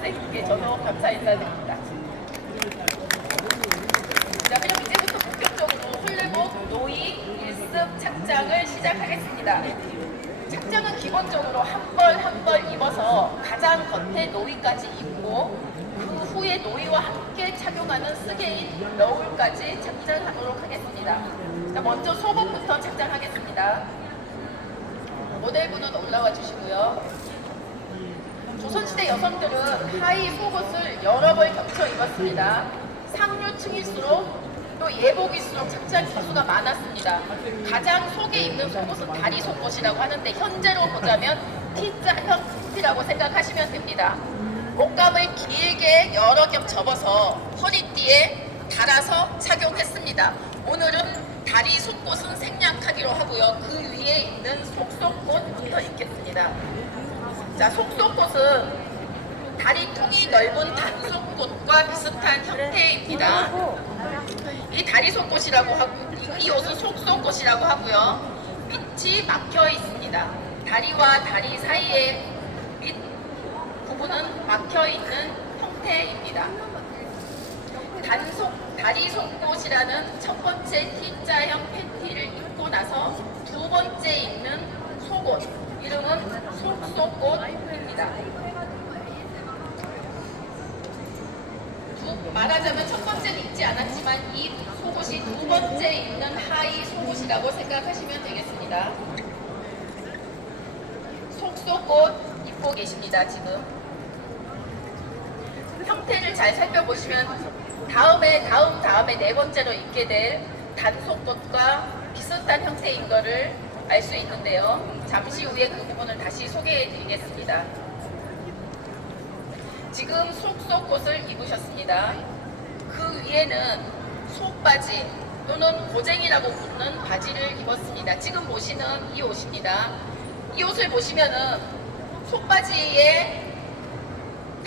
선생님께 저도 감사 인사드립니다. 자, 그럼 이제부터 본격적으로 홀레복 노이 일습 착장을 시작하겠습니다. 착장은 기본적으로 한 벌 한 벌 입어서 가장 겉에 노이까지 입고 그 후에 노이와 함께 착용하는 쓰개인 너울까지 착장하도록 하겠습니다. 자, 먼저 속옷부터 착장하겠습니다. 모델분은 올라와 주시고요. 조선시대 여성들은 하의 속옷을 여러 벌 겹쳐 입었습니다. 상류층일수록 또 예복일수록 착장 기수가 많았습니다. 가장 속에 입는 속옷은 다리 속옷이라고 하는데 현재로 보자면 T자형 팬티라고 생각하시면 됩니다. 옷감을 길게 여러 겹 접어서 허리띠에 달아서 착용했습니다. 오늘은 다리 속옷은 생략하기로 하고요. 그 위에 있는 속속옷부터 입겠습니다. 자, 속속옷은 다리통이 넓은 단속옷과 비슷한 형태입니다. 이 다리 속옷이라고 하고 이 옷은 속속옷이라고 하고요. 밑이 막혀 있습니다. 다리와 다리 사이에 밑 부분은 막혀 있는 형태입니다. 다리 속옷이라는 첫 번째 T자형 팬티를 입고 나서 두 번째 입는 속옷, 이름은 속속옷입니다. 말하자면 첫 번째는 입지 않았지만 이 속옷이 두 번째 입는 하의 속옷이라고 생각하시면 되겠습니다. 속속옷 입고 계십니다. 지금 형태를 잘 살펴보시면 다음에 네 번째로 입게 될 단속옷과 비슷한 형태인 것을 알 수 있는데요. 잠시 후에 그 부분을 다시 소개해 드리겠습니다. 지금 속속옷을 입으셨습니다. 그 위에는 속바지 또는 고쟁이라고 부르는 바지를 입었습니다. 지금 보시는 이 옷입니다. 이 옷을 보시면은 속바지에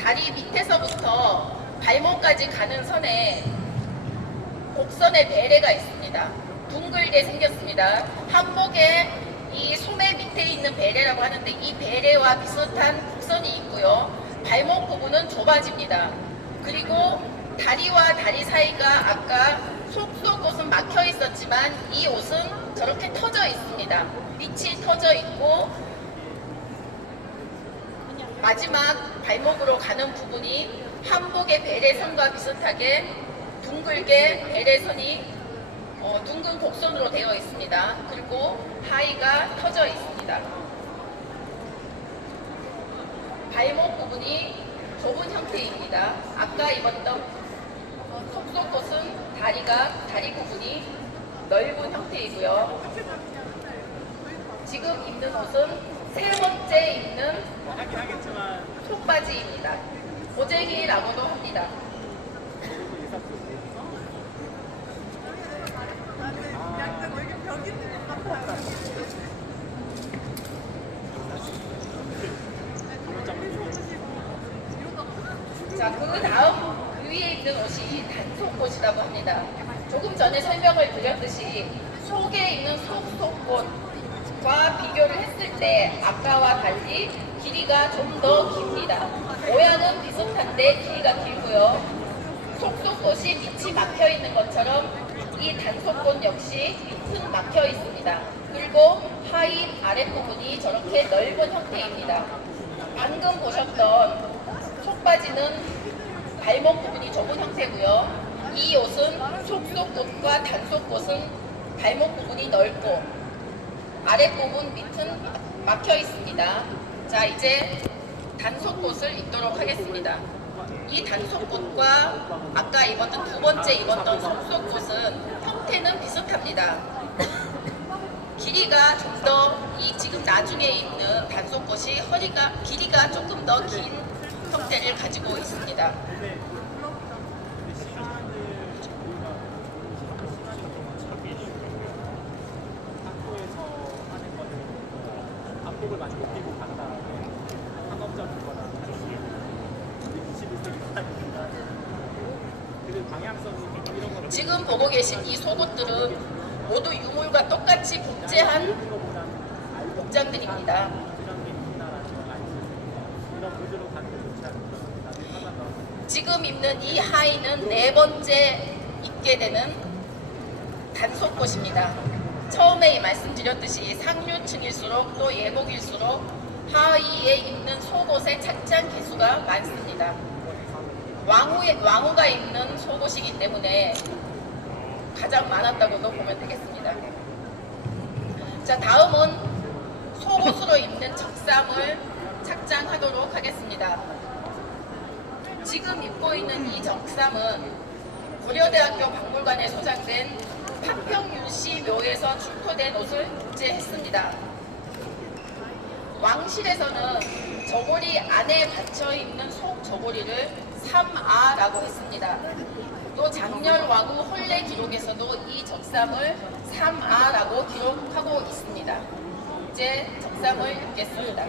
다리 밑에서부터 발목까지 가는 선에 곡선의 베레가 있습니다. 둥글게 생겼습니다. 한복에 이 소매 밑에 있는 베레라고 하는데 이 베레와 비슷한 곡선이 있고요. 발목 부분은 좁아집니다. 그리고 다리와 다리 사이가 아까 속속옷은 막혀 있었지만 이 옷은 저렇게 터져 있습니다. 밑이 터져 있고 마지막 발목으로 가는 부분이 한복의 베레선과 비슷하게 둥글게 베레선이 둥근 곡선으로 되어 있습니다. 그리고 하의가 터져 있습니다. 발목 부분이 좁은 형태입니다. 아까 입었던 속속옷은 다리 부분이 넓은 형태이고요. 지금 입는 옷은 세 번째 입는 속바지입니다. 고쟁이라고도 합니다. 자, 그 다음 그 위에 입는 옷이 단속옷이라고 합니다. 조금 전에 설명을 드렸듯이 속에 있는 속속옷과 비교를 했을 때 아까와 달리 길이가 좀 더 깁니다. 모양은 비슷한데 길이가 길고요. 속속옷이 밑이 막혀 있는 것처럼 이 단속옷 역시 밑은 막혀 있습니다. 그리고 하의 아랫부분이 저렇게 넓은 형태입니다. 방금 보셨던 속바지는 발목 부분이 좁은 형태고요. 이 옷은 속속옷과 단속옷은 발목 부분이 넓고 아랫부분 밑은 막혀 있습니다. 자, 이제 단속옷을 입도록 하겠습니다. 이 단속옷과 아까 입었던 두 번째 입었던 속속옷은 형태는 비슷합니다. 길이가 좀 더 이 지금 나중에 입는 단속옷이 길이가 조금 더 긴 형태를 가지고 있습니다. 지금 보고 계신 이 속옷들은 모두 유물과 똑같이 복제한 복장들입니다. 지금 입는 이 하의는 네 번째 입게 되는 단속꽃입니다. 처음에 말씀드렸듯이 상류층일수록 또 예복일수록 하의에 입는 속옷의 착장 개수가 많습니다. 왕후가 입는 속옷이기 때문에 가장 많았다고도 보면 되겠습니다. 자, 다음은 속옷으로 입는 적삼을 착장하도록 하겠습니다. 지금 입고 있는 이 적삼은 고려대학교 박물관에 소장된 파평윤씨 묘에서 출토된 옷을 복제했습니다. 왕실에서는 저고리 안에 받쳐 입는 속 저고리를 삼아라고 했습니다. 또 장렬왕후 혼례 기록에서도 이 적삼을 삼아라고 기록하고 있습니다. 이제 적삼을 읽겠습니다.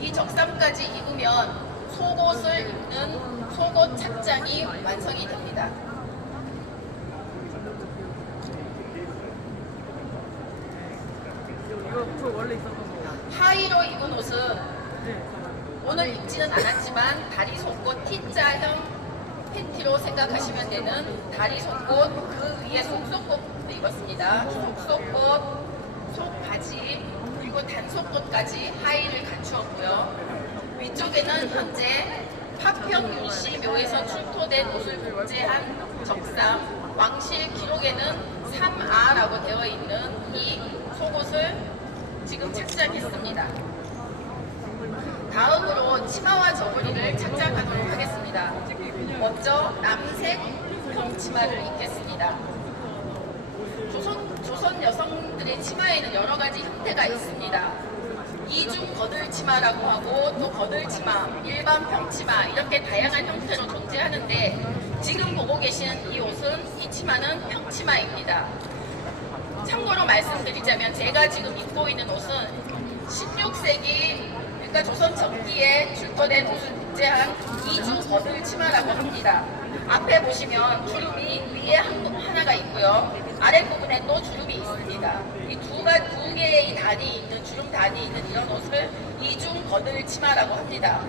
이 적삼까지 입으면 속옷을 입는 속옷 착장이 완성이 됩니다. 하의로 입은 옷은 오늘 입지는 않았지만 다리 속옷 T자형 팬티로 생각하시면 되는 다리 속옷, 그 위에 속속옷도 입었습니다. 속속옷, 속바지, 그리고 단속옷까지 하의를 갖추었고요. 위쪽에는 현재 파평윤씨 묘에서 출토된 옷을 복제한 적삼, 왕실 기록에는 3아라고 되어 있는 이 속옷을 지금 착장했습니다. 다음으로 치마와 저고리를 착장하도록 하겠습니다. 먼저 남색 평치마를 입겠습니다. 조선 여성들의 치마에는 여러 가지 형태가 있습니다. 이중 거들치마라고 하고 또 거들치마, 일반 평치마 이렇게 다양한 형태로 존재하는데 지금 보고 계시는 이 옷은 이 치마는 평치마입니다. 참고로 말씀드리자면 제가 지금 입고 있는 옷은 16세기 그러니까 조선 전기에 출토된 옷을 복제한 이중 거들치마라고 합니다. 앞에 보시면 주름이 위에 하나가 있고요. 아랫부분에 또 주름이 있습니다. 이 두 개의 단이 있는 주름 단이 있는 이런 옷을 이중 거들치마라고 합니다.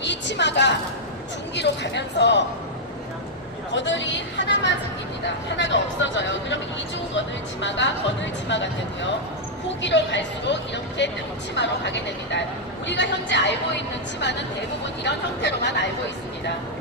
이 치마가 중기로 가면서 거들이 하나만 생깁니다. 하나가 없어져요. 그러면 이중 거들치마가 거들치마가 되고요. 후기로 갈수록 이렇게 평치마로 가게 됩니다. 우리가 현재 알고 있는 치마는 대부분 이런 형태로만 알고 있습니다.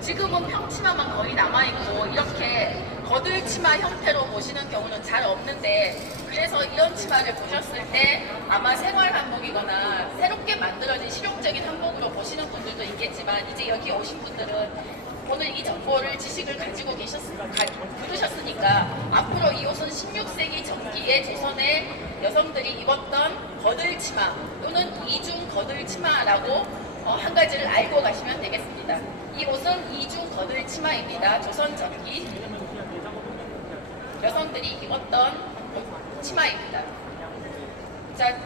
지금은 평치마만 거의 남아있고 이렇게 거들치마 형태로 보시는 경우는 잘 없는데 그래서 이런 치마를 보셨을 때 아마 생활 한복이거나 새롭게 만들어진 실용적인 한복으로 보시는 분들도 있겠지만 이제 여기 오신 분들은 오늘 이 정보를 지식을 가지고 들으셨으니까 앞으로 이 옷은 16세기 전기에 조선의 여성들이 입었던 거들치마 또는 이중 거들치마라고 한 가지를 알고 가시면 되겠습니다. 이 옷은 이중 거들치마입니다. 조선 전기 여성들이 입었던 치마입니다. 자,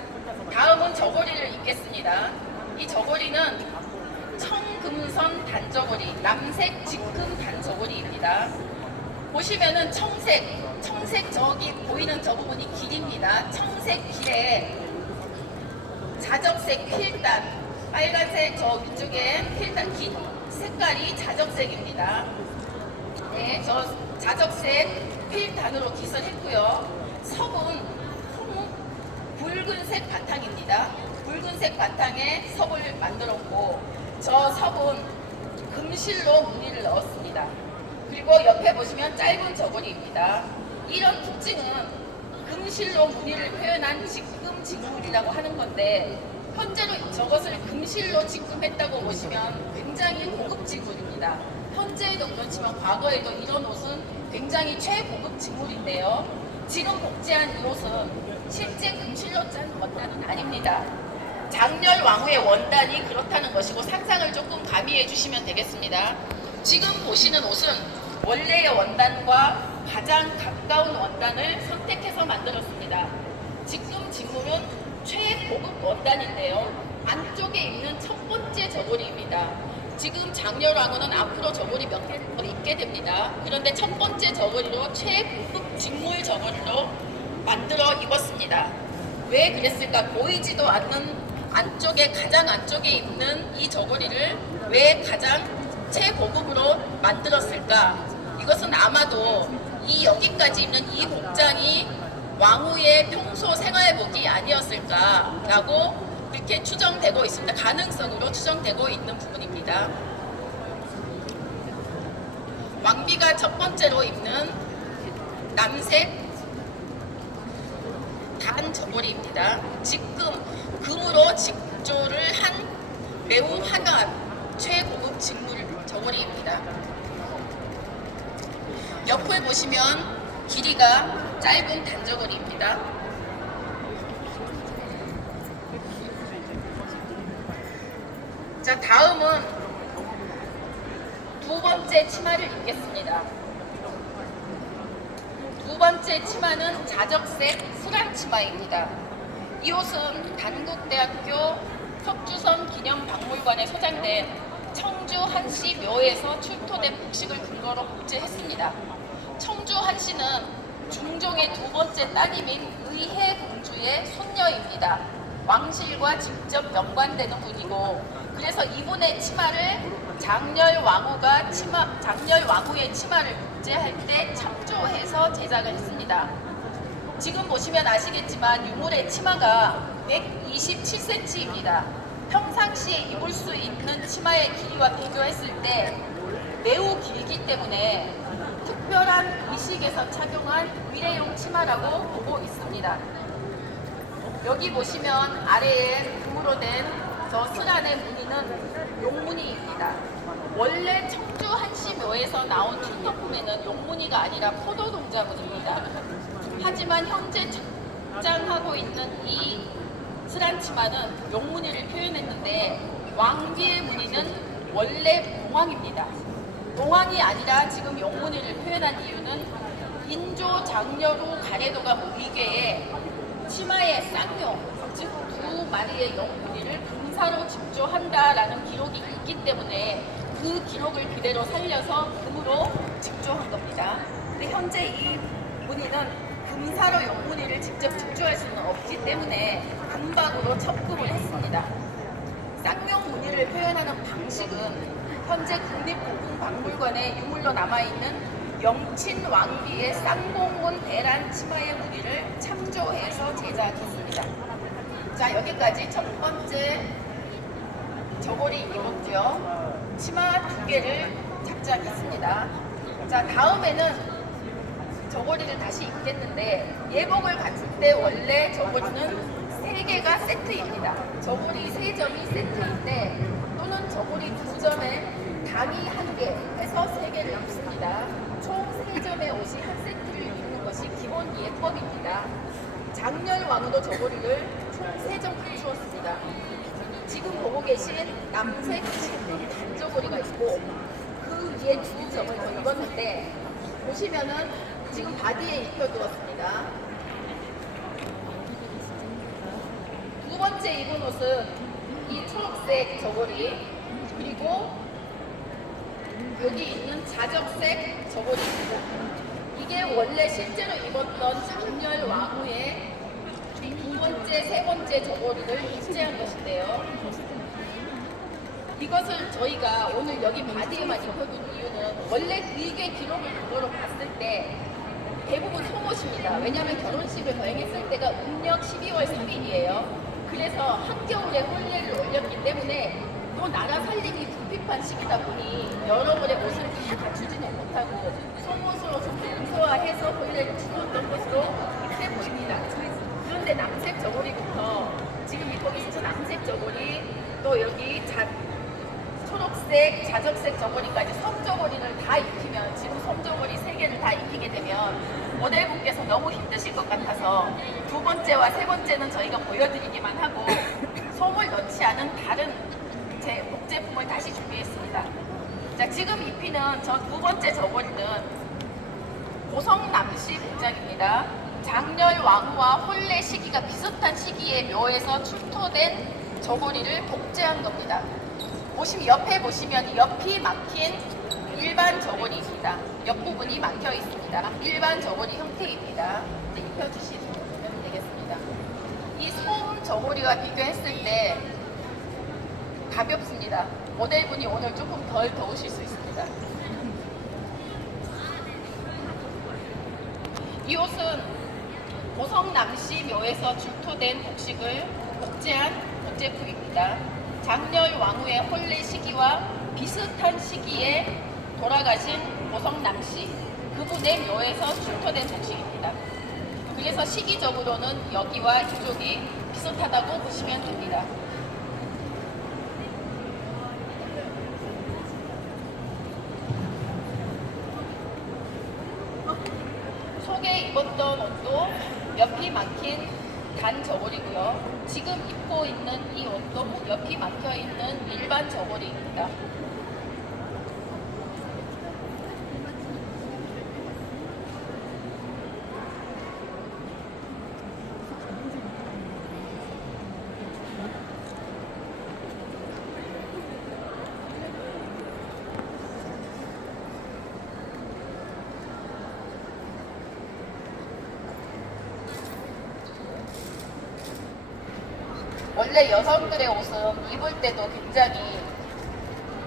다음은 저고리를 입겠습니다. 이 저고리는 청금선 단저고리, 남색 직금 단저고리입니다. 보시면은 청색 저기 보이는 저 부분이 길입니다. 청색 길에 자적색 필단, 빨간색 저 위쪽에 필단 긴 색깔이 자적색입니다. 네, 저 자적색 필단으로 기설했고요. 섭은 붉은색 바탕입니다. 붉은색 바탕에 섭을 만들었고 저 섭은 금실로 무늬를 넣었습니다. 그리고 옆에 보시면 짧은 저고리입니다. 이런 특징은 금실로 무늬를 표현한 직금직물이라고 하는 건데 현재로 저것을 금실로 직금했다고 보시면 굉장히 고급 직물입니다. 현재에도 그렇지만 과거에도 이런 옷은 굉장히 최고급 직물인데요. 지금 복제한 이 옷은 실제 금실로 짠 원단은 아닙니다. 장렬 왕후의 원단이 그렇다는 것이고 상상을 조금 가미해 주시면 되겠습니다. 지금 보시는 옷은 원래의 원단과 가장 가까운 원단을 선택해서 만들었습니다. 지금 직물은 최고급 원단인데요. 안쪽에 있는 첫 번째 저고리입니다. 지금 장렬왕후는 앞으로 저고리 몇 개를 입게 됩니다. 그런데 첫 번째 저고리로 최고급 직물 저고리로 만들어 입었습니다. 왜 그랬을까? 보이지도 않는 안쪽에, 가장 안쪽에 입는 이 저고리를 왜 가장 최고급으로 만들었을까? 이것은 아마도 이 여기까지 입는 이 복장이 왕후의 평소 생활복이 아니었을까라고 이렇게 추정되고 있습니다. 가능성으로 추정되고 있는 부분입니다. 왕비가 첫 번째로 입는 남색 단 저고리입니다. 지금 금으로 직조를 한 매우 화려한 최고급 직물 저고리입니다. 옆을 보시면 길이가 짧은 단저고리입니다. 자, 다음은 두 번째 치마를 입겠습니다. 두 번째 치마는 자적색 수란 치마입니다. 이 옷은 단국대학교 석주선 기념박물관에 소장된 청주 한씨 묘에서 출토된 복식을 근거로 복제했습니다. 청주 한씨는 중종의 두 번째 따님인 의혜 공주의 손녀입니다. 왕실과 직접 연관되는 분이고, 그래서 이분의 치마를 장렬 왕후의 치마를 복제할 때 참조해서 제작을 했습니다. 지금 보시면 아시겠지만 유물의 치마가 127cm입니다. 평상시에 입을 수 있는 치마의 길이와 비교했을 때 매우 길기 때문에 특별한 의식에서 착용한 위례용 치마라고 보고 있습니다. 여기 보시면 아래에 금으로 된 저 수란의 무늬는 용무늬입니다. 원래 청주 한씨묘에서 나온 출토품에는 용무늬가 아니라 포도동자무늬입니다. 하지만 현재 착장하고 있는 이 수란 치마는 용무늬를 표현했는데 왕비의 무늬는 원래 봉황입니다. 봉황이 아니라 지금 용무늬를 표현한 이유는 인조 장려로 가래도가 위궤에 치마의 쌍용, 즉 두 마리의 용무늬를 금사로 직조한다라는 기록이 있기 때문에 그 기록을 그대로 살려서 금으로 직조한 겁니다. 근데 현재 이 무늬는 금사로 용무늬를 직접 직조할 수는 없기 때문에 금박으로 첩금을 했습니다. 쌍용 무늬를 표현하는 방식은 현재 국립고궁박물관에 유물로 남아있는 영친 왕비의 쌍봉문 대란 치마의 무늬를 참조해서 제작했습니다. 자, 여기까지 첫 번째 저고리 입었고요. 치마 두 개를 작작했습니다. 자, 다음에는 저고리를 다시 입겠는데, 예복을 갖출 때 원래 저고리는 3개가 세트입니다. 저고리 3점이 세트인데, 또는 저고리 2점에 담이 1개 해서 3개를 입습니다. 총 3점의 옷이 한 세트를 입는 것이 기본 예법입니다. 장렬 왕후도 저고리를 총 3점 갖추었습니다. 지금 보고 계신 남색 단저고리가 있고, 그 위에 2점을 더 입었는데, 보시면은 지금 바디에 입혀두었습니다. 두 번째 입은 옷은 이 초록색 저고리, 그리고 여기 있는 자적색 저고리이고, 이게 원래 실제로 입었던 장렬 왕후의 두 번째, 세 번째 저고리를 복제한 것인데요. 이것을 저희가 오늘 여기 바디에만 입혀둔 이유는 원래 위궤 기록을 그거로 봤을 때 대부분 속옷입니다. 왜냐하면 결혼식을 거행했을 때가 음력 12월 3일이에요. 그래서 한겨울에 혼례를 올렸기 때문에 또 나라 살림이 불필요한 시기다 보니 여러분의 옷을 다 갖추지는 못하고 속옷으로 좀 근소화해서 혼례를 치렀던 것으로 이렇게 보입니다. 그런데 남색 저고리부터 지금 입고 계신 남색 저고리, 또 여기 초록색, 자적색 저고리까지 섬저고리를 다 입히면, 지금 섬저고리 3개를 다 입히게 되면 모델분께서 너무 힘드실 것 같아서 두 번째와 세 번째는 저희가 보여드리기만 하고 솜을 넣지 않은 다른 복제품을 다시 준비했습니다. 자, 지금 입히는 저 두 번째 저고리는 고성남씨 복장입니다. 장렬 왕후와 혼례 시기가 비슷한 시기에 묘에서 출토된 저고리를 복제한 겁니다. 보시면 옆에 보시면 옆이 막힌 일반 저고리입니다. 옆부분이 막혀 있습니다. 일반 저고리 형태입니다. 이제 입혀주시면 되겠습니다. 이 솜 저고리와 비교했을 때 가볍습니다. 모델분이 오늘 조금 덜 더우실 수 있습니다. 이 옷은 보성남시 묘에서 출토된 복식을 복제한 옷제품입니다. 장렬 왕후의 혼례 시기와 비슷한 시기에 돌아가신 보성남씨 그분의 묘에서 출토된 복식입니다. 그래서 시기적으로는 여기와 이쪽이 비슷하다고 보시면 됩니다. 속에 입었던 옷도 옆이 막힌 단 저고리고요. 지금 입고 있는 이 옷도 옆이 막혀 있는 일반 저고리입니다. 원래 여성들의 옷은 입을 때도 굉장히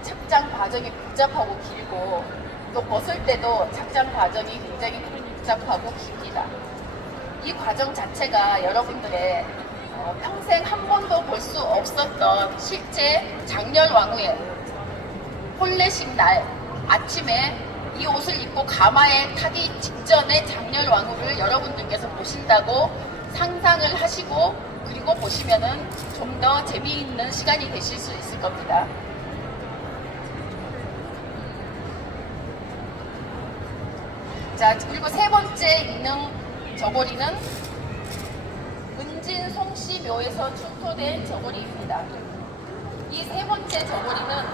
착장 과정이 복잡하고 길고 또 벗을 때도 착장 과정이 굉장히 복잡하고 깁니다. 이 과정 자체가 여러분들의 평생 한 번도 볼 수 없었던 실제 장렬 왕후의 혼례식 날 아침에 이 옷을 입고 가마에 타기 직전에 장렬 왕후를 여러분들께서 보신다고 상상을 하시고 그리고 보시면은 좀 더 재미있는 시간이 되실 수 있을 겁니다. 자, 그리고 세 번째 입는 저고리는 은진 송씨 묘에서 출토된 저고리입니다. 이 세 번째 저고리는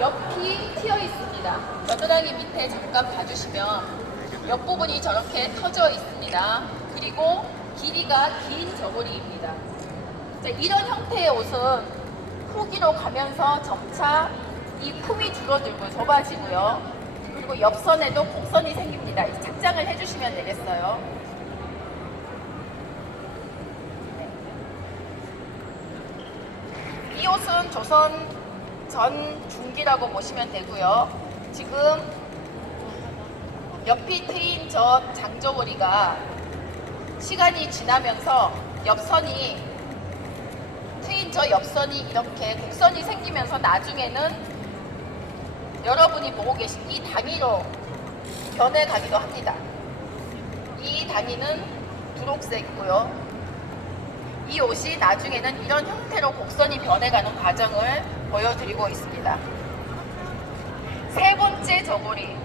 옆이 튀어 있습니다. 겨드랑이 밑에 잠깐 봐주시면 옆부분이 저렇게 터져 있습니다. 그리고 길이가 긴 저고리입니다. 자, 이런 형태의 옷은 후기로 가면서 점차 이 품이 줄어들고 좁아지고요. 그리고 옆선에도 곡선이 생깁니다. 착장을 해주시면 되겠어요. 이 옷은 조선 전 중기라고 보시면 되고요. 지금 옆이 트인 저 장저고리가 시간이 지나면서 옆선이 트인 저 옆선이 이렇게 곡선이 생기면서 나중에는 여러분이 보고 계신 이 단위로 변해가기도 합니다. 이 단위는 두록색이고요. 이 옷이 나중에는 이런 형태로 곡선이 변해가는 과정을 보여드리고 있습니다. 세 번째 저고리,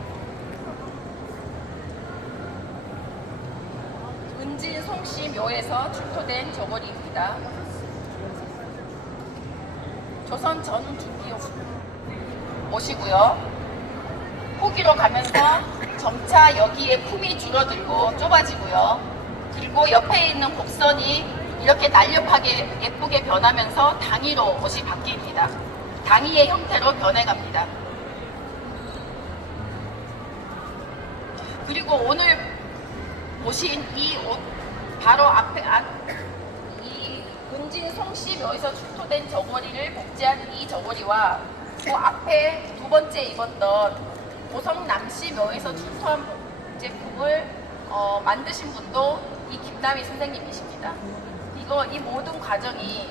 은진 송씨 묘에서 출토된 저고리입니다. 조선 전중기 옷이고요. 후기로 가면서 점차 여기에 품이 줄어들고 좁아지고요. 그리고 옆에 있는 곡선이 이렇게 날렵하게 예쁘게 변하면서 당이로 옷이 바뀝니다. 당이의 형태로 변해갑니다. 그리고 오늘 보신 이 옷 바로 앞에 이 은진 송씨 묘에서 출토된 저고리를 복제한 이 저고리와 그 앞에 두 번째 입었던 보성남씨 묘에서 출토한 제품을 만드신 분도 이 김남희 선생님이십니다. 이 모든 과정이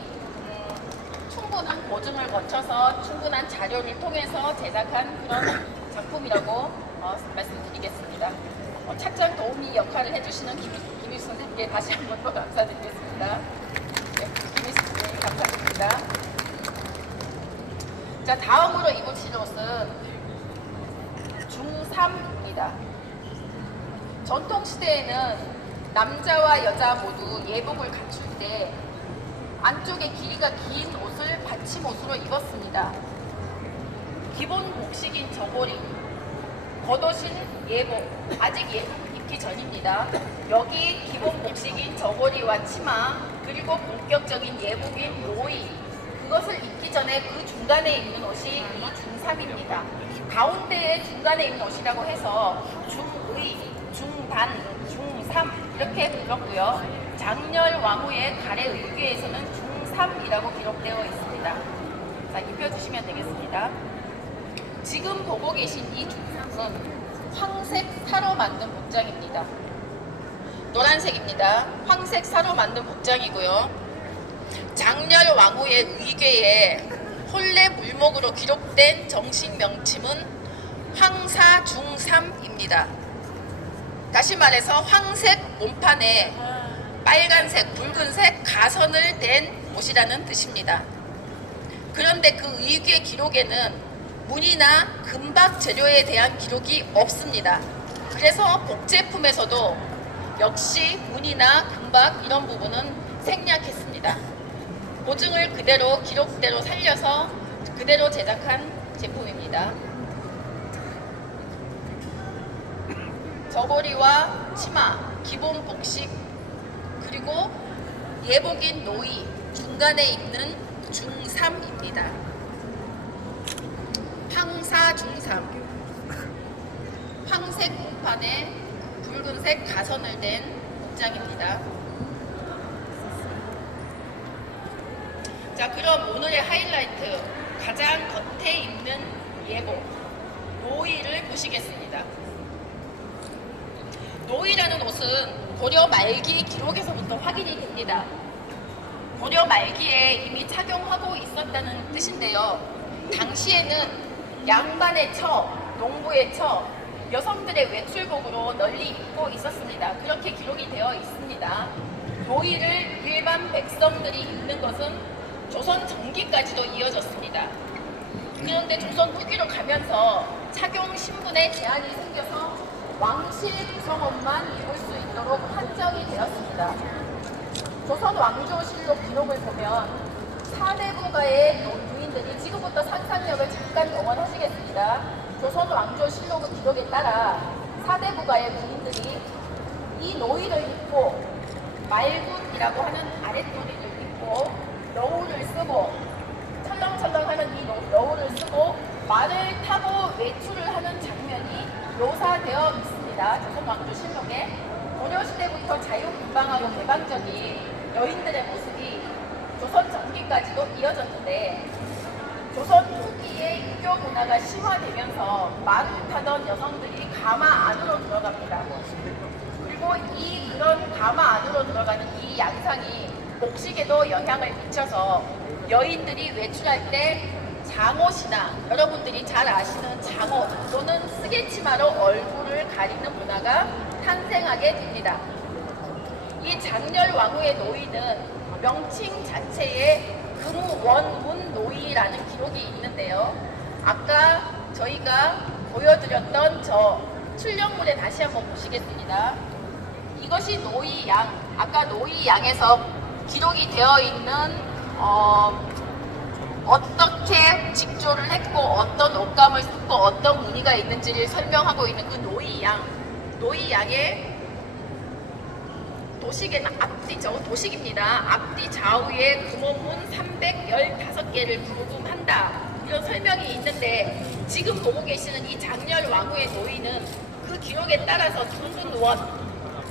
충분한 고증을 거쳐서 충분한 자료를 통해서 제작한 그런 작품이라고 말씀드리겠습니다. 착장 도우미 역할을 해주시는 김희수 선생님께 다시 한 번 더 감사드리겠습니다. 네, 김희수 선생님 감사드립니다. 자, 다음으로 입으실 옷은 중3입니다. 전통시대에는 남자와 여자 모두 예복을 갖출 때 안쪽에 길이가 긴 옷을 받침옷으로 입었습니다. 기본 복식인 저고리, 겉옷인 예복, 아직 예복 입기 전입니다. 여기 기본 복식인 저고리와 치마, 그리고 본격적인 예복인 모의, 그것을 잇기 전에 그 중간에 있는 옷이 이 중3입니다. 가운데에 중간에 있는 옷이라고 해서 중의, 중단, 중3 이렇게 불렀고요. 장렬 왕후의 가래 의궤에서는 중3이라고 기록되어 있습니다. 자, 입혀주시면 되겠습니다. 지금 보고 계신 이 중3은 황색 사로 만든 복장입니다. 노란색입니다. 황색 사로 만든 복장이고요. 장렬 왕후의 의궤에 혼례 물목으로 기록된 정식 명칭은 황사중3입니다. 다시 말해서 황색 몸판에 빨간색, 붉은색 가선을 댄 옷이라는 뜻입니다. 그런데 그 의궤 기록에는 문이나 금박 재료에 대한 기록이 없습니다. 그래서 복제품에서도 역시 문이나 금박 이런 부분은 생략했습니다. 보증을 그대로 기록대로 살려서 그대로 제작한 제품입니다. 저고리와 치마, 기본 복식, 그리고 예복인 노이, 중간에 있는 중3입니다. 황사 중3, 황색 몸판에 붉은색 가선을 댄 복장입니다. 자, 그럼 오늘의 하이라이트, 가장 겉에 있는 예복, 노이를 보시겠습니다. 노이라는 옷은 고려 말기 기록에서부터 확인이 됩니다. 고려 말기에 이미 착용하고 있었다는 뜻인데요. 당시에는 양반의 처, 농부의 처, 여성들의 외출복으로 널리 입고 있었습니다. 그렇게 기록이 되어 있습니다. 노이를 일반 백성들이 입는 것은 조선 전기까지도 이어졌습니다. 그런데 조선 후기로 가면서 착용 신분에 제한이 생겨서 왕실 구성원만 입을 수 있도록 한정이 되었습니다. 조선 왕조실록 기록을 보면 사대부가의 부인들이, 지금부터 상상력을 잠깐 동원하시겠습니다. 조선 왕조실록 기록에 따라 사대부가의 부인들이 이 노이를 입고 말굿이라고 하는 아랫도리를 입고 너울을 쓰고 철렁철렁하는 이 너울을 쓰고 말을 타고 외출을 하는 장면이 묘사되어 있습니다. 조선 왕조실록에 고려시대부터 자유분방하고 개방적인 여인들의 모습이 조선 전기까지도 이어졌는데, 조선 후기에 유교 문화가 심화되면서 말을 타던 여성들이 가마 안으로 들어갑니다. 그리고 그런 가마 안으로 들어가는 이 양상이 복식에도 영향을 미쳐서 여인들이 외출할 때 장옷이나 여러분들이 잘 아시는 장옷 또는 쓰개치마로 얼굴을 가리는 문화가 탄생하게 됩니다. 이 장렬 왕후의 노이는 명칭 자체에 금원문 노이라는 기록이 있는데요. 아까 저희가 보여드렸던 저 출력물에 다시 한번 보시겠습니다. 이것이 노이양, 아까 노이양에서 기록이 되어 있는 어떻게 직조를 했고 어떤 옷감을 쓰고 어떤 무늬가 있는지를 설명하고 있는 그 노이양의 도식에는 앞뒤죠. 도식입니다. 앞뒤 좌우에 금원문 315개를 부금한다. 이런 설명이 있는데, 지금 보고 계시는 이 장렬 왕후의 노이는 그 기록에 따라서 둥근 원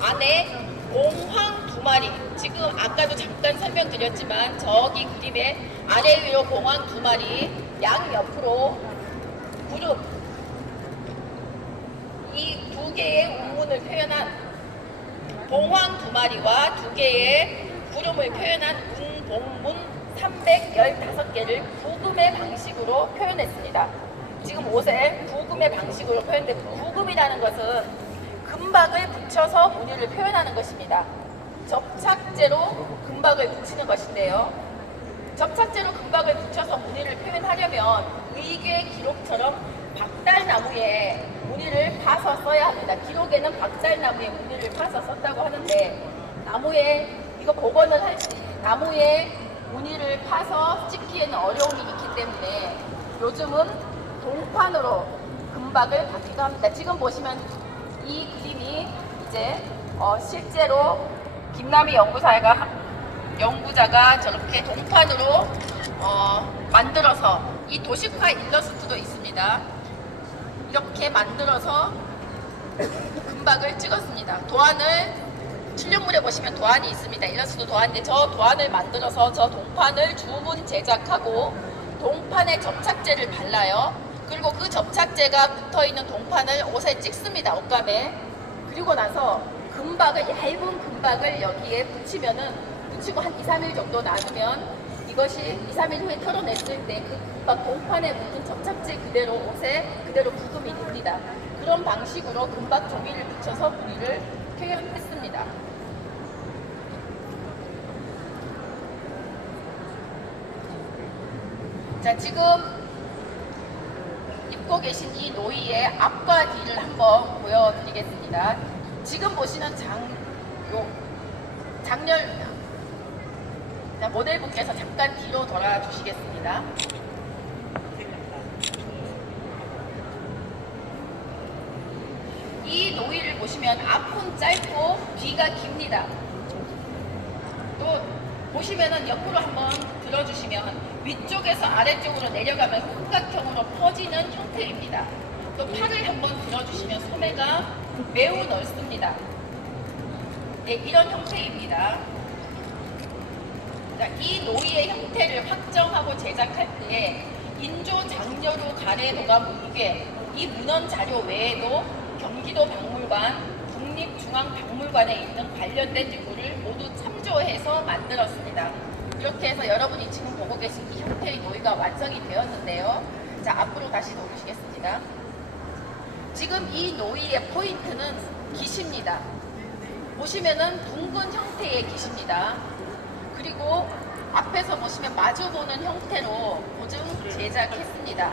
안에 공황 2마리, 지금 아까도 잠깐 설명드렸지만 저기 그림에 아래 위로 공황 2마리, 양 옆으로 구름, 이 2개의 운문을 표현한 봉황 2마리와 2개의 구름을 표현한 운봉문 315개를 부금의 방식으로 표현했습니다. 지금 옷에 부금의 방식으로 표현된, 부금이라는 것은 금박을 붙여서 무늬를 표현하는 것입니다. 접착제로 금박을 붙이는 것인데요. 접착제로 금박을 붙여서 무늬를 표현하려면 의궤 기록처럼 박달나무에 무늬를 파서 써야 합니다. 기록에는 박달나무에 무늬를 파서 썼다고 하는데, 나무에 이거 복원을 할 때 나무에 무늬를 파서 찍기에는 어려움이 있기 때문에 요즘은 동판으로 금박을 받기도 합니다. 지금 보시면 이 그림이 이제 실제로 김남희 연구자가 저렇게 동판으로 만들어서 이 도식화 일러스트도 있습니다. 이렇게 만들어서 금박을 찍었습니다. 도안을 출력물에 보시면 도안이 있습니다. 일러스트 도안인데 저 도안을 만들어서 저 동판을 주문 제작하고 동판에 접착제를 발라요. 그리고 그 접착제가 붙어있는 동판을 옷에 찍습니다. 옷감에. 그리고 나서 금박을 얇은 금박을 여기에 붙이고 한 2, 3일 정도 놔두면 이것이 2, 3일 후에 털어냈을 때 그 금박 동판에 묻은 접착제 그대로 옷에 그대로 부금이 됩니다. 그런 방식으로 금박 종이를 붙여서 무늬를 표현했습니다. 자, 지금 입고 계신 이 노이의 앞과 뒤를 한번 보여드리겠습니다. 지금 보시는 장렬 자, 모델분께서 잠깐 뒤로 돌아주시겠습니다. 이 노이를 보시면 앞은 짧고 뒤가 깁니다. 또 보시면은 옆으로 한번 들어주시면 위쪽에서 아래쪽으로 내려가면 삼각형으로 퍼지는 형태입니다. 또 팔을 한번 들어주시면 소매가 매우 넓습니다. 네, 이런 형태입니다. 자, 이 노이의 형태를 확정하고 제작할 때에 인조 장려루 가래 도감 무게 이 문헌 자료 외에도 경기도 박물관, 국립중앙박물관에 있는 관련된 유물을 모두 참조해서 만들었습니다. 이렇게 해서 여러분이 지금 보고 계신 이 형태의 노이가 완성이 되었는데요. 자, 앞으로 다시 돌리시겠습니다. 지금 이 노이의 포인트는 깃입니다. 보시면은 둥근 형태의 깃입니다. 그리고 앞에서 보시면 마주보는 형태로 보증 제작했습니다.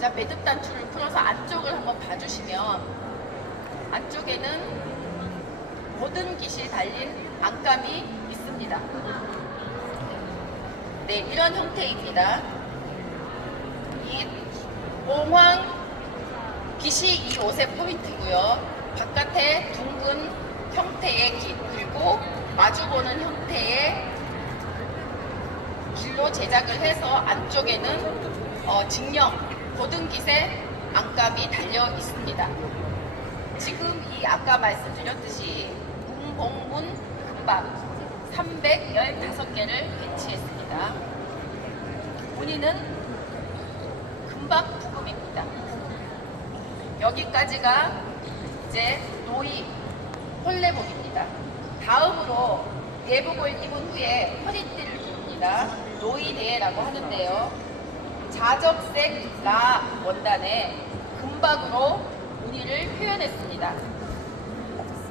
자, 매듭 단추를 풀어서 안쪽을 한번 봐주시면 안쪽에는 모든 깃이 달린 안감이 있습니다. 네, 이런 형태입니다. 이 봉황 깃이 이 옷의 포인트고요. 바깥에 둥근 형태의 깃 그리고 마주보는 형태의 길로 제작을 해서 안쪽에는 직령 고등깃의 안감이 달려 있습니다. 지금 이 아까 말씀드렸듯이 문봉문 금박 315개를 배치했습니다. 무늬는 금박 부금입니다. 여기까지가 이제 노이 홀레복입니다. 다음으로 예복을 입은 후에 허리띠를 두릅니다. 노이대라고 하는데요. 자접색 라 원단에 금박으로 무늬를 표현했습니다.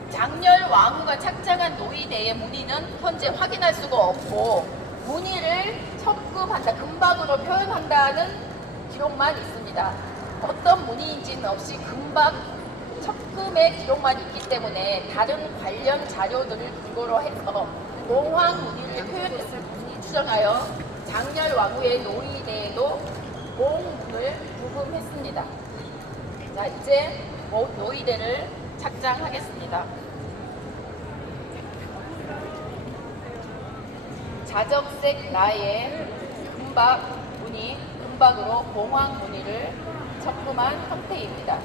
장렬 왕후가 착장한 노이대의 무늬는 현재 확인할 수가 없고 무늬를 첩금한다, 금박으로 표현한다는 기록만 있습니다. 어떤 무늬인지는 없이 금박 첩금의 기록만 있기 때문에 다른 관련 자료들을 근거로 해서 봉황 무늬를 표현했을 분이 추정하여 장렬 왕후의 노이대에도 봉문을 부금했습니다. 자, 이제 노이대를 착장하겠습니다. 자접색 라의 금박 무늬, 금박으로 봉황 무늬를 첩금한 형태입니다.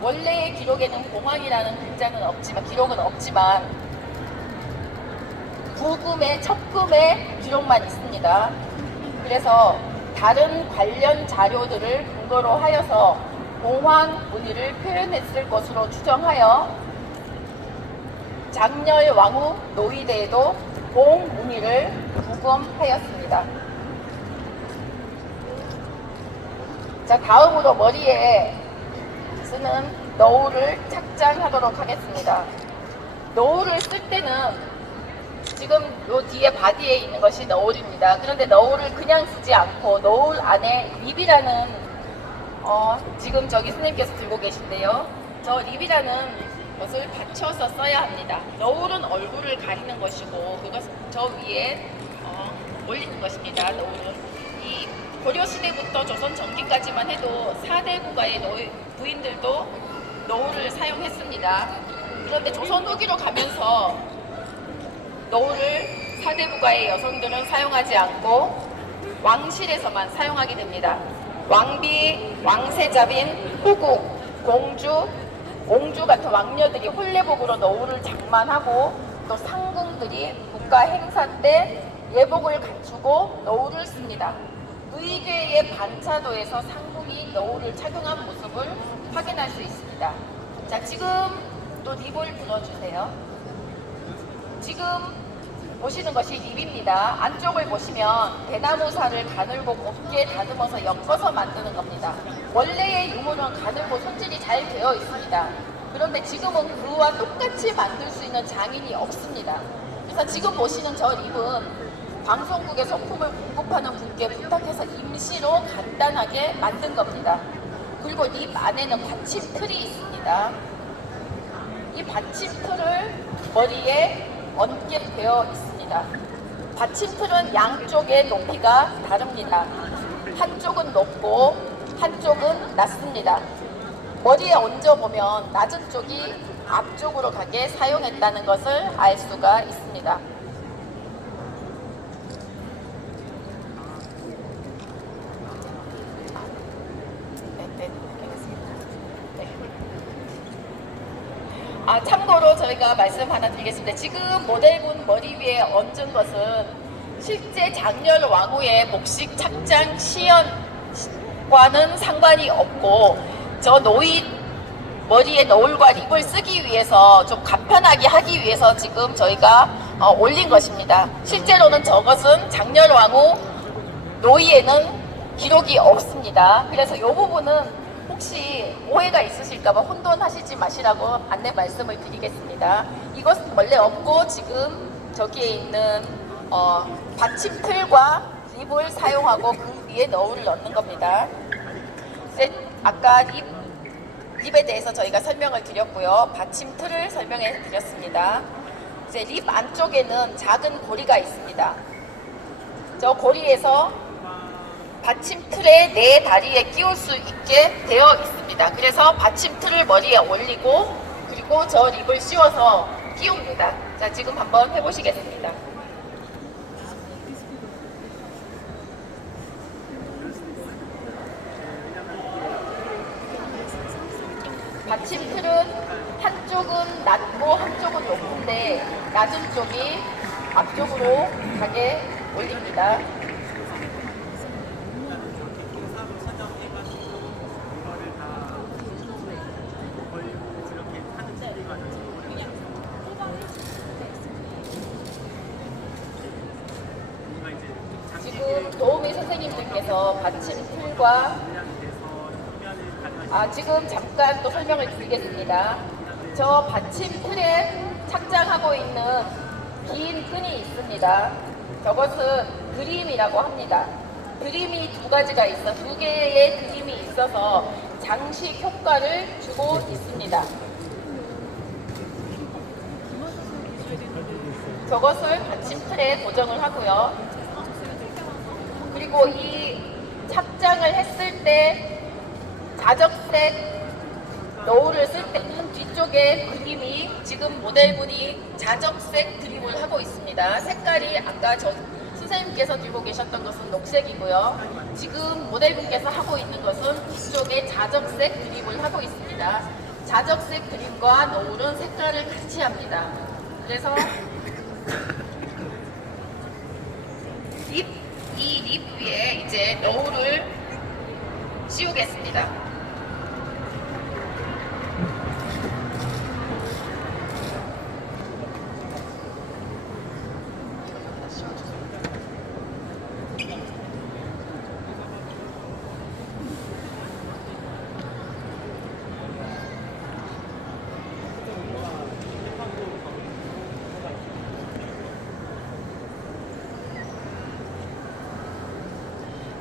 원래의 기록에는 봉황이라는 글자는 없지만, 기록은 없지만 부금의 첩금의 기록만 있습니다. 그래서 다른 관련 자료들을 근거로 하여서 봉황 무늬를 표현했을 것으로 추정하여 장렬 왕후 노이대에도 봉 무늬를 부금하였습니다. 자, 다음으로 머리에 쓰는 너울을 착장하도록 하겠습니다. 너울을 쓸 때는 지금 요 뒤에 바디에 있는 것이 너울입니다. 그런데 너울을 그냥 쓰지 않고 너울 안에 립이라는 지금 저기 스님께서 들고 계신데요. 저 립이라는 것을 받쳐서 써야 합니다. 너울은 얼굴을 가리는 것이고 그것은 저 위에 올리는 것입니다. 너울은 이 고려시대부터 조선 전기까지만 해도 4대 국가의 부인들도 너울을 사용했습니다. 그런데 조선 후기로 가면서 노을을 사대부가의 여성들은 사용하지 않고 왕실에서만 사용하게 됩니다. 왕비, 왕세자빈, 후궁, 공주, 옹주 같은 왕녀들이 홀례복으로 노을을 장만하고 또 상궁들이 국가 행사 때 예복을 갖추고 노을을 씁니다. 의궤의 반차도에서 상궁이 노을을 착용한 모습을 확인할 수 있습니다. 자, 지금 또 립을 불어주세요. 지금 보시는 것이 립입니다. 안쪽을 보시면 대나무살을 가늘고 곱게 다듬어서 엮어서 만드는 겁니다. 원래의 유물은 가늘고 손질이 잘 되어 있습니다. 그런데 지금은 그와 똑같이 만들 수 있는 장인이 없습니다. 그래서 지금 보시는 저 립은 방송국에 소품을 공급하는 분께 부탁해서 임시로 간단하게 만든 겁니다. 그리고 립 안에는 받침틀이 있습니다. 이 받침틀을 머리에 얹게 되어 있습니다. 받침틀은 양쪽의 높이가 다릅니다. 한쪽은 높고 한쪽은 낮습니다. 머리에 얹어보면 낮은 쪽이 앞쪽으로 가게 사용했다는 것을 알 수가 있습니다. 참고로 저희가 말씀 하나 드리겠습니다. 지금 모델분 머리 위에 얹은 것은 실제 장렬 왕후의 목식 착장 시연과는 상관이 없고 저 머리에 노을과 립을 쓰기 위해서 좀 간편하게 하기 위해서 지금 저희가 올린 것입니다. 실제로는 저것은 장렬 왕후 노이에는 기록이 없습니다. 그래서 이 부분은 혹시 오해가 있으실까봐 혼돈하시지 마시라고 안내 말씀을 드리겠습니다. 이것은 원래 없고 지금 저기에 있는 받침틀과 립을 사용하고 그 위에 노을을 넣는 겁니다. 아까 립에 대해서 저희가 설명을 드렸고요. 받침틀을 설명해 드렸습니다. 이제 립 안쪽에는 작은 고리가 있습니다. 저 고리에서 받침틀에 내 다리에 끼울 수 있게 되어 있습니다. 그래서 받침틀을 머리에 올리고 그리고 저 립을 씌워서 끼웁니다. 자, 지금 한번 해보시겠습니다. 받침틀은 한쪽은 낮고 한쪽은 높은데 낮은 쪽이 앞쪽으로 가게 올립니다. 지금 도우미 선생님들께서 받침틀과 지금 잠깐 또 설명을 드리겠습니다. 저 받침틀에 착장하고 있는 긴 끈이 있습니다. 저것은 그림이라고 합니다. 그림이 두 개의 그림이 있어서 장식 효과를 주고 있습니다. 저것을 받침틀에 고정을 하고요. 그리고 이 착장을 했을 때 자적색 노을을 쓸 때는 뒤쪽에 그림이 지금 모델분이 자적색 드립을 하고 있습니다. 색깔이 아까 선생님께서 들고 계셨던 것은 녹색이고요. 지금 모델분께서 하고 있는 것은 뒤쪽에 자적색 드립을 하고 있습니다. 자적색 드립과 노을은 색깔을 같이 합니다. 그래서 이 립 위에 이제 노을을 씌우겠습니다.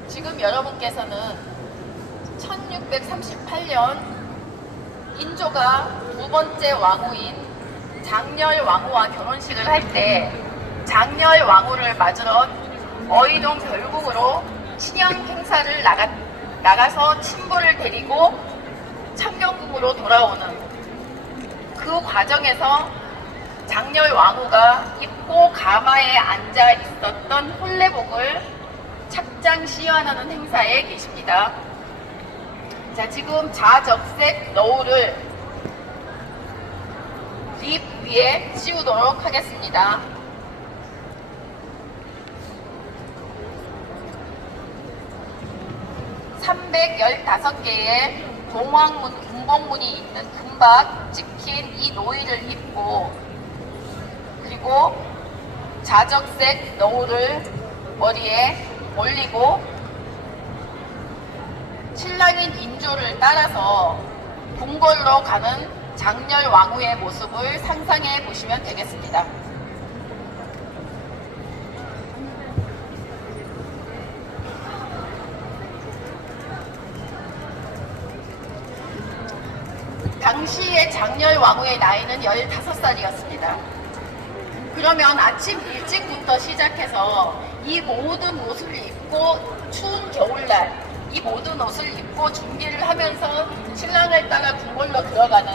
지금 여러분께서는 1638년 인조가 두 번째 왕후인 장렬 왕후와 결혼식을 할 때 장렬 왕후를 맞으러 어이동 별궁으로 신영 행사를 나가서 친부를 데리고 창경궁으로 돌아오는 그 과정에서 장렬 왕후가 입고 가마에 앉아 있었던 혼례복을 착장 시연하는 행사에 계십니다. 자, 지금 자적색 너울을 립 위에 씌우도록 하겠습니다. (315개의) 동왕문 운봉문이 있는 금박 찍힌 이 노이를 입고, 그리고 자적색 너울을 머리에 올리고 신랑인 인조를 따라서 궁궐로 가는 장렬 왕후의 모습을 상상해 보시면 되겠습니다. 당시의 장렬 왕후의 나이는 15살이었습니다. 그러면 아침 일찍부터 시작해서 이 모든 옷을 입고 추운 겨울날 이 모든 옷을 입고 준비를 하면서 신랑을 따라 궁궐로 들어가는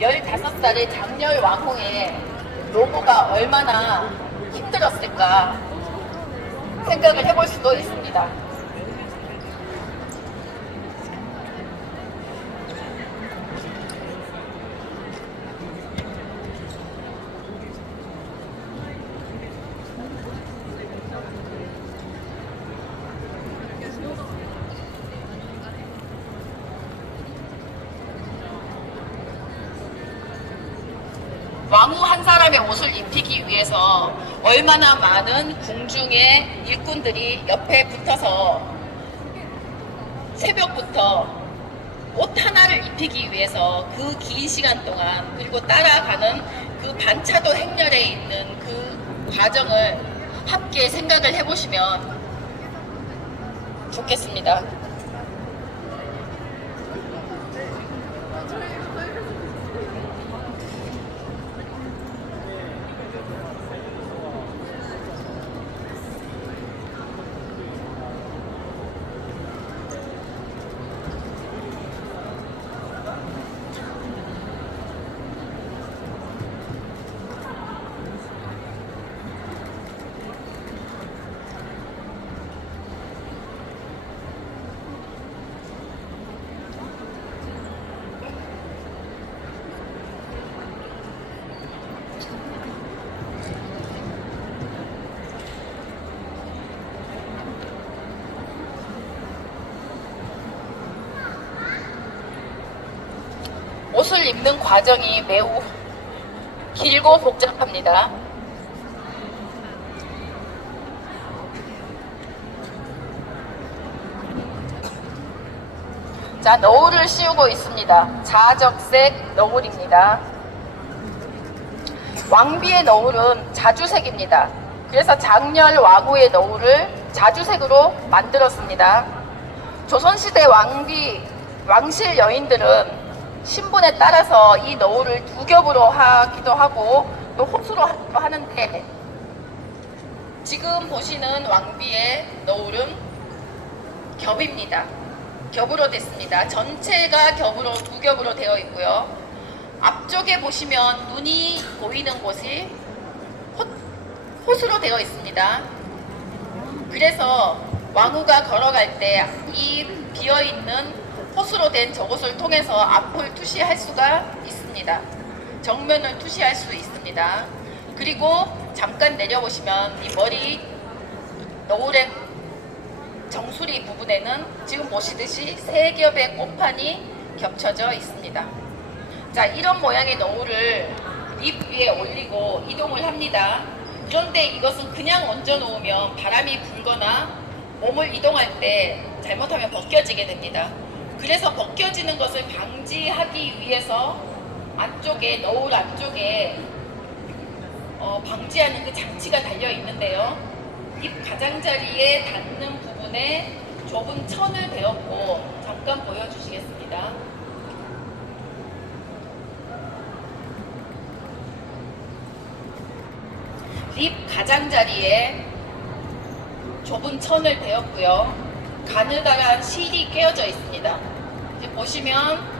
15살의 장렬 왕후의 노고가 얼마나 힘들었을까 생각을 해볼 수도 있습니다. 왕후 한 사람의 옷을 입히기 위해서 얼마나 많은 궁중의 일꾼들이 옆에 붙어서 새벽부터 옷 하나를 입히기 위해서 그 긴 시간 동안, 그리고 따라가는 그 반차도 행렬에 있는 그 과정을 함께 생각을 해보시면 좋겠습니다. 옷을 입는 과정이 매우 길고 복잡합니다. 자, 너울을 씌우고 있습니다. 자적색 너울입니다. 왕비의 너울은 자주색입니다. 그래서 장렬 왕후의 너울을 자주색으로 만들었습니다. 조선시대 왕실 여인들은 신분에 따라서 이 너울을 두 겹으로 하기도 하고 또 호수로 하기도 하는데, 지금 보시는 왕비의 너울은 겹입니다. 겹으로 됐습니다. 전체가 겹으로, 두 겹으로 되어 있고요. 앞쪽에 보시면 눈이 보이는 곳이 호수로 되어 있습니다. 그래서 왕후가 걸어갈 때 이 비어있는 호수로 된 저곳을 통해서 앞을 투시할 수가 있습니다. 정면을 투시할 수 있습니다. 그리고 잠깐 내려보시면 이 머리 너울의 정수리 부분에는 지금 보시듯이 세 겹의 꽃판이 겹쳐져 있습니다. 자, 이런 모양의 너울을 립 위에 올리고 이동을 합니다. 그런데 이것은 그냥 얹어 놓으면 바람이 불거나 몸을 이동할 때 잘못하면 벗겨지게 됩니다. 그래서 벗겨지는 것을 방지하기 위해서 안쪽에, 너울 안쪽에 방지하는 그 장치가 달려 있는데요. 립 가장자리에 닿는 부분에 좁은 천을 대었고, 잠깐 보여주시겠습니다. 립 가장자리에 좁은 천을 대었고요. 가느다란 실이 꿰어져 있습니다. 이제 보시면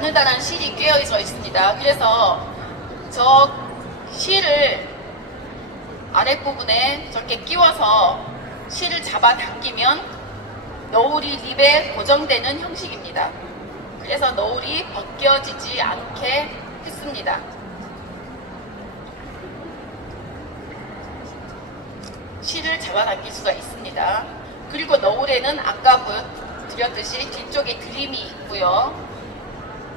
가느다란 실이 꿰어져 있습니다. 그래서 저 실을 아랫부분에 저렇게 끼워서 실을 잡아 당기면 너울이 립에 고정되는 형식입니다. 그래서 너울이 벗겨지지 않게 했습니다. 실을 잡아당길 수가 있습니다. 그리고 너울에는 아까 보여드렸듯이 뒤쪽에 드림이 있고요.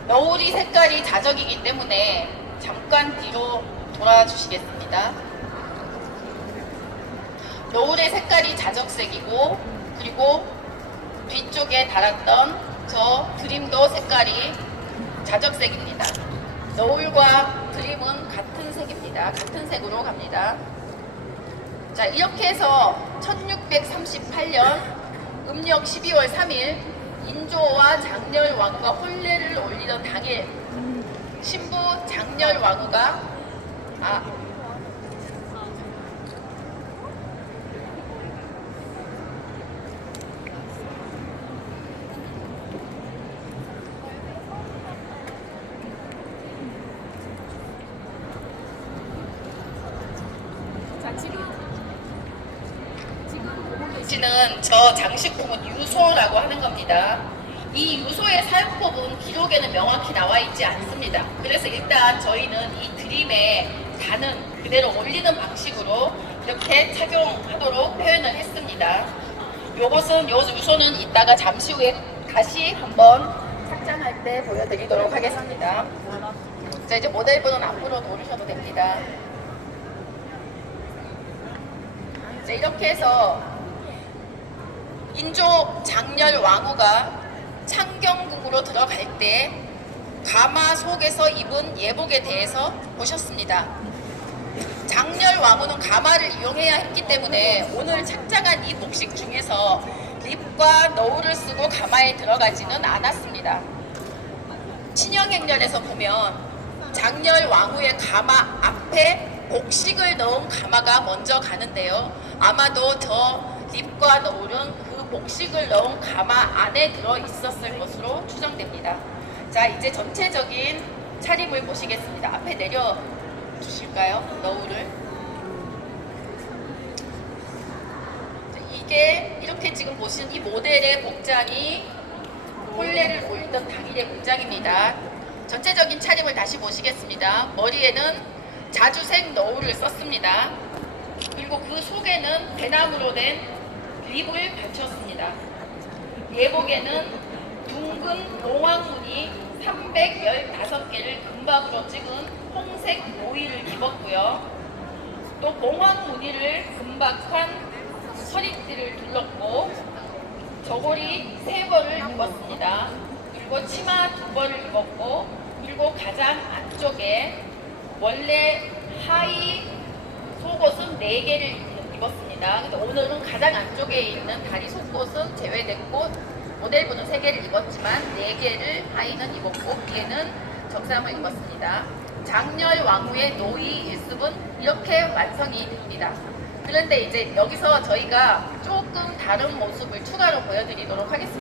너울이 색깔이 자적이기 때문에 잠깐 뒤로 돌아주시겠습니다. 너울의 색깔이 자적색이고, 그리고 뒤쪽에 달았던 저 드림도 색깔이 자적색입니다. 너울과 드림은 같은 색입니다. 같은 색으로 갑니다. 자, 이렇게 해서 1638년 음력 12월 3일 인조와 장렬왕후가 혼례를 올리던 당일 신부 장렬왕후가 지는 저 장식품은 유소라고 하는 겁니다. 이 유소의 사용법은 기록에는 명확히 나와 있지 않습니다. 그래서 일단 저희는 이 드림에 단은 그대로 올리는 방식으로 이렇게 착용하도록 표현을 했습니다. 요것은 요 유소는 이따가 잠시 후에 다시 한번 착장할 때 보여드리도록 하겠습니다. 자, 이제 모델분은 앞으로 놓으셔도 됩니다. 자, 이렇게 해서 인조 장렬왕후가 창경궁으로 들어갈 때 가마 속에서 입은 예복에 대해서 보셨습니다. 장렬왕후는 가마를 이용해야 했기 때문에 오늘 착장한 이 복식 중에서 립과 너울을 쓰고 가마에 들어가지는 않았습니다. 친형행렬에서 보면 장렬왕후의 가마 앞에 복식을 넣은 가마가 먼저 가는데요. 아마도 저 립과 너울은 그 복식을 넣은 가마 안에 들어 있었을 것으로 추정됩니다. 자, 이제 전체적인 차림을 보시겠습니다. 앞에 내려 주실까요? 너울을. 이게 이렇게 지금 보시는 이 모델의 복장이 혼례를 올리던 당일의 복장입니다. 전체적인 차림을 다시 보시겠습니다. 머리에는 자주색 너울을 썼습니다. 그리고 그 속에는 대나무로 된 립을 받쳤습니다. 예복에는 둥근 봉황무늬 315개를 금박으로 찍은 홍색 노이를 입었고요. 또 봉황무늬를 금박한 허리띠를 둘렀고 저고리 3벌을 입었습니다. 그리고 치마 2벌을 입었고, 그리고 가장 안쪽에 원래 하의 속옷은 4개를 입었습니다. 근데 오늘은 가장 안쪽에 있는 다리 속옷은 제외됐고 모델분은 3개를 입었지만 4개를 하의는 입었고 위에는 정삼을 입었습니다. 장렬왕후의 노이 일습은 이렇게 완성이 됩니다. 그런데 이제 여기서 저희가 조금 다른 모습을 추가로 보여드리도록 하겠습니다.